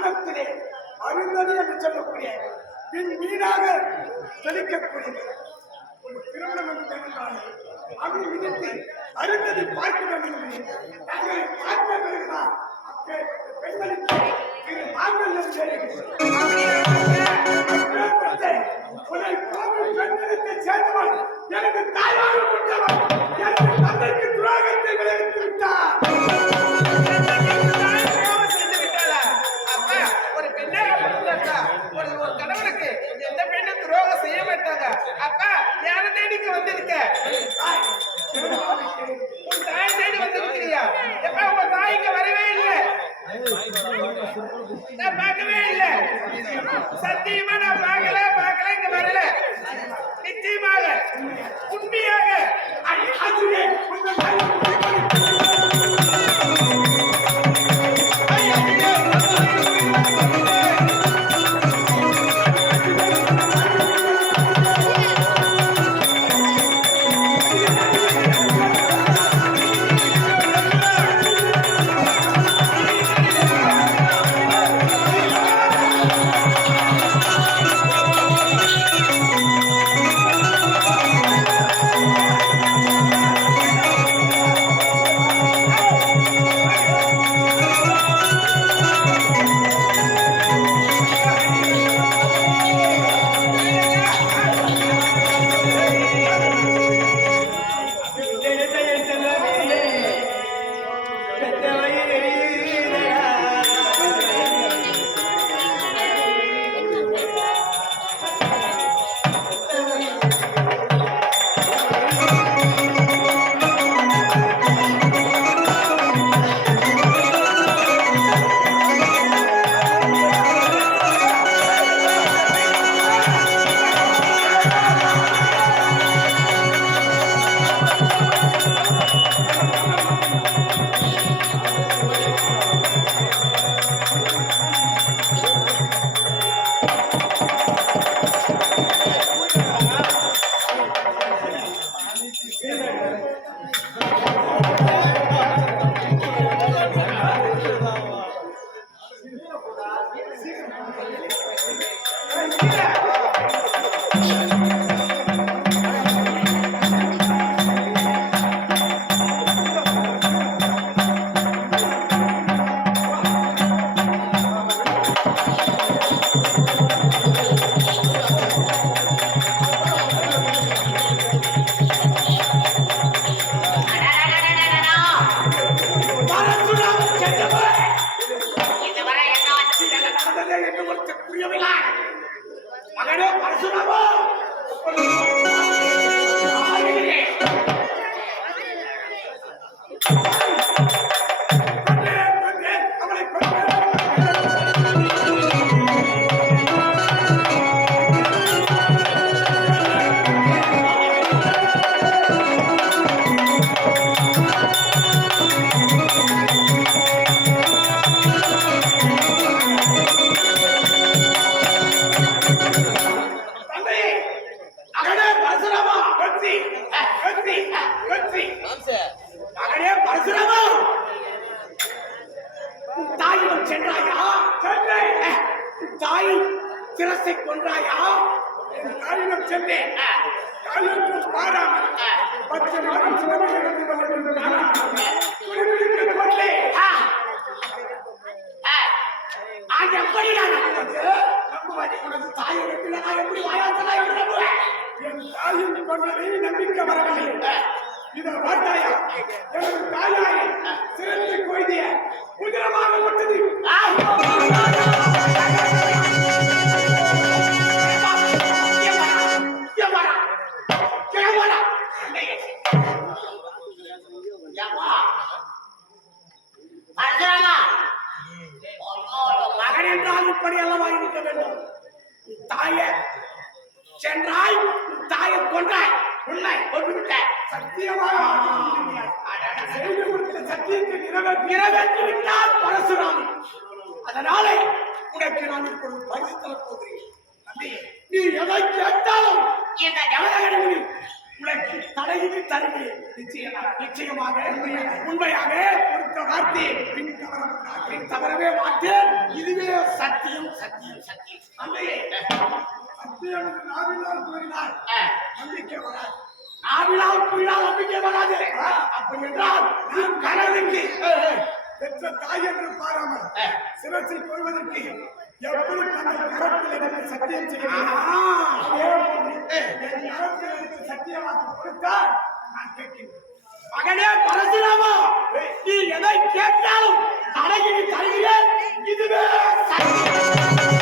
ஞானத்திலே அருந்ததி என்று சொல்லக்கூடிய பின் வீடாக தெளிக்கக்கூடிய ஒரு திருமணம் என்று தெரிந்தாலே அவனை விதித்து அருந்ததி பார்க்க வேண்டும் என்று தங்களை பார்க்க விரும்பினார். பெண்களுக்கு இது மாங்கல்யம் சேர்ந்தவன் எனக்கு தாயாக கொண்டவன் எனக்கு தந்தைக்கு துரோகத்தை விளைவித்து விட்டார். ஒரு கணவனுக்கு எந்த பெண்ணும் துரோகம் செய்ய மாட்டாங்க. அப்பா யார தேடிக்கு வந்திருக்க? உன் தாய் தேடி வந்திருக்கிறியா? எப்ப உங்க தாய் இங்க வரவே இல்லை, நான் பார்க்கவே இல்லை. சத்தியமா நான் பார்க்கல இங்க வரல. நிச்சயமாக உண்மையாக மகனே பரசுராமா சிரசை கொன்றாயா? தாயிடம் சென்றேன். தாயிடம் பாராமல் 10 மாதம் சிவனையிலிருந்து எப்படி நான் தாயிடத்தில் நான் எப்படி வாயாத்தனாய் நம்புவேன்? என் தாயின் கொண்டதை நம்பிக்கை வரவில்லை. இதை பார்த்தாயா? எனது தாயாரை சிறந்து கொய்திய உதிரமாக விட்டது. மகன் என்றால் இப்படி அல்லவா இருக்க வேண்டும்? தாயை சென்றாய், தாயை கொன்றாய், உன்னை கொண்டுவிட்ட சத்தியமாக செய்து கொடுத்த சத்தியத்தை நிறைவேற்றி விட்டால் பரசுராமன். அதனாலே உனக்கு நான் இப்பொழுது பரிசு தரப் போகிறேன். நீ எதை கேட்டாலும் இந்த ஜனதகனில் உனக்கு தலையிட்டு தருகிறேன். நிச்சயமாக உண்மையாக கொடுத்த வார்த்தை பின் தவறவே மாட்டேன். இதுவே சத்தியம் சத்தியம் சத்தியம் தந்தையே, சத்தியம் என்று நாவினால் கூறினார் நம்பிக்கை வராது. நாவினால் கூறினால் நம்பிக்கை வராது. அப்படி என்றால் நீ கனவின்றி பெற்ற தாய் என்று பாராமல் சிரசில் கொள்வதற்கு எப்படி தங்கள் கரத்தில் எனக்கு சத்தியம் செய்கிறேன் என் கரத்தில் எனக்கு சத்தியமாக கொடுத்தால் நான் கேட்கிறேன். மகனே பரசுராமா, நீ எதை கேட்டாலும் தடையை தருகிறேன். இதுவே சத்தியம்.